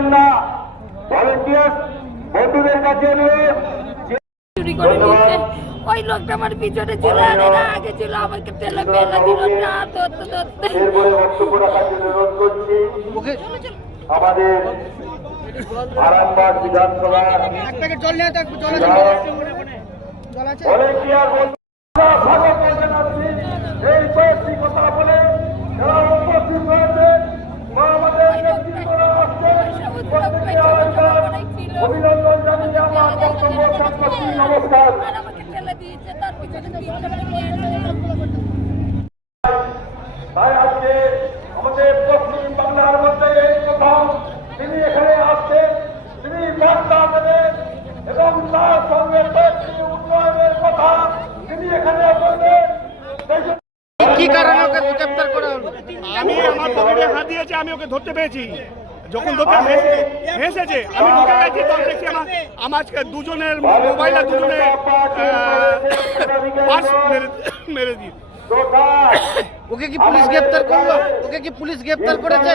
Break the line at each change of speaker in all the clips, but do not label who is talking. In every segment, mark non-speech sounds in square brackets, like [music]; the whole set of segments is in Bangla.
যাবেন না। ভলেন্টিয়ার বন্ধুদের কাছে অনুরোধ
চুরি করে নিচ্ছে ওই লোকটা আমার পিছনে ছিল আর এরা আগে ছিল আমাকে ঠেলে ফেলে দিল। না ধরতে ধরতে
এরপরে বক্তব্য রাখার জন্য অনুরোধ করছি। আমাদের আরামবাগ বিধানসভার ভলেন্টিয়ার বন্ধুরা স্বাগত জানাচ্ছি। এই কয়েকটি কথা বলে যারা উপস্থিত হয়েছেন বা আমাদের নেতৃত্বরা আসছেন প্রত্যেককে আরেকবার অভিনন্দন জানিয়ে আমার বক্তব্য শেষ করছি নমস্কার
আর আমাকে ঠেলে দিয়েছে তার পিছনে তিনজন
তাই আজকে আমাদের পশ্চিম বাংলার মধ্যে এই প্রথম তিনি এখানে আসছেন তিনি বার্তা দেবেন এবং তার সঙ্গে কয়েকটি উন্নয়নের কথা তিনি এখানে বলবেন।
কি কারণে ওকে গ্রেপ্তার করা হলো?
আমি আমার পকেটে হাত দিয়েছে আমি ওকে ধরতে পেরেছি। যখন ধরতে হেসে- হেসেছে আমি ঢুকে গেছি তখন দেখছি আমার আমার দুজনের মোবাইল আর দুজনে পার্স মেরে মেরে দিই
ওকে কি পুলিশ গ্রেপ্তার করল? ওকে কি পুলিশ গ্রেপ্তার করেছে?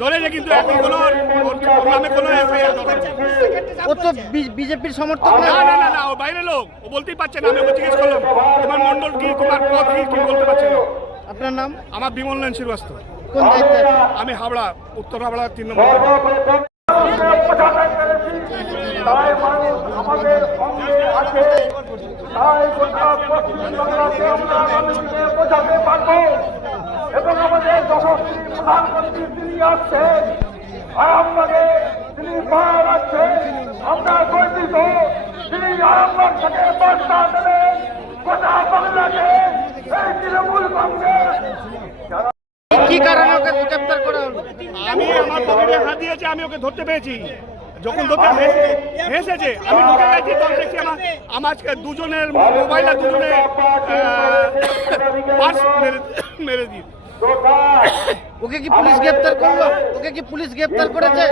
ধরেছে কিন্তু এখন কোনো ওর নামে কোনো এফআইআর
ও তো বিজেপির সমর্থক
না?
না
না না ও বাইরে লোক। ও বলতেই পারছে না আমি ওকে জিজ্ঞেস করলাম তোমার মন্ডল কি তোমার পথ কি কি বলতে পারছে না।
আপনার নাম?
আমার বিমল নারায়ণ শ্রীবাস্তব।
কোন দায়িত্বে?
আমি হাবড়া উত্তর হাওড়া তিন নম্বর
সর্বপ্রথম বোঝাতে পেরেছি তাই মানুষ আমাদের সঙ্গে আছে তাই গোটা পশ্চিম আমরা মানুষকে বোঝাতে পারব এবং আমাদের যশস্বী প্রধানমন্ত্রী তিনি আসছেন আরামবাগে তিনি পা রাখছেন আমরা গর্বিত তিনি আরামবাগ থেকে বার্তা দেবেন গোটা বাংলাকে
কি কারণে ওকে গ্রেফতার করা হলো?
আমি আমার পকেটে হাত দিয়েছি, আমি ওকে ধরতে পেরেছি। যখন হেসেছে আমি ঢুকে গেছি দেখছি আমার দুজনের মোবাইল আর মেরে মেরে দিই [coughs]
ওকে কি পুলিশ গ্রেপ্তার করল? ওকে কি পুলিশ গ্রেপ্তার করেছে?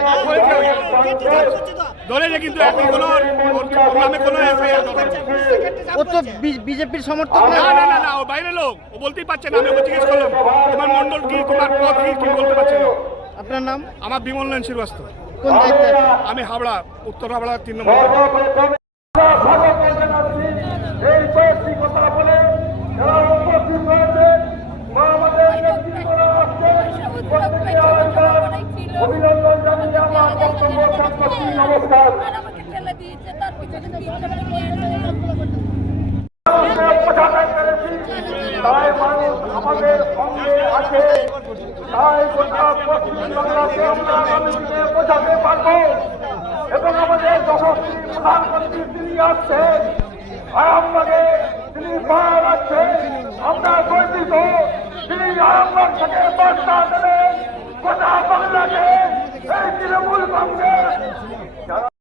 ধরেছে কিন্তু এখন কোনো ওর ওর নামে কোনো এফআইআর
ও তো বিজেপির সমর্থক
না?
না
না না ও বাইরে লোক। ও বলতেই পারছে না আমি ওকে জিজ্ঞেস করলাম তোমার মন্ডল কি তোমার পথ কি কি বলতে পারছে না?
আপনার নাম?
আমার বিমল নারায়ণ শ্রীবাস্তব।
কোন দায়িত্বে
আমি হাওড়া উত্তর হাওড়া তিন নম্বর
সর্বপ্রথম আমরা স্বাগত জানাচ্ছি এই কয়েকটি কথা বলে যারা উপস্থিত হয়েছেন বা আমাদের নেতৃত্বরা আসছেন প্রত্যেককে আরেকবার অভিনন্দন জানিয়ে আমার বক্তব্য শেষ করছি নমস্কার
আর আমাকে ঠেলে দিয়েছে তার পিছনে
তাই মানুষ আমাদের সঙ্গে আছে তাই গোটা পশ্চিম বাংলাকে আমরা মানুষকে বোঝাতে পারব এবং আমাদের যশস্বী প্রধানমন্ত্রী তিনি আসছেন আরামবাগে তিনি পা রাখছেন আমরা গর্বিত তিনি আরামবাগ থেকে বার্তা দেবেন গোটা বাংলাকে এই তৃণমূল কংগ্রেস যারা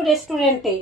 রেস্টুরেন্টে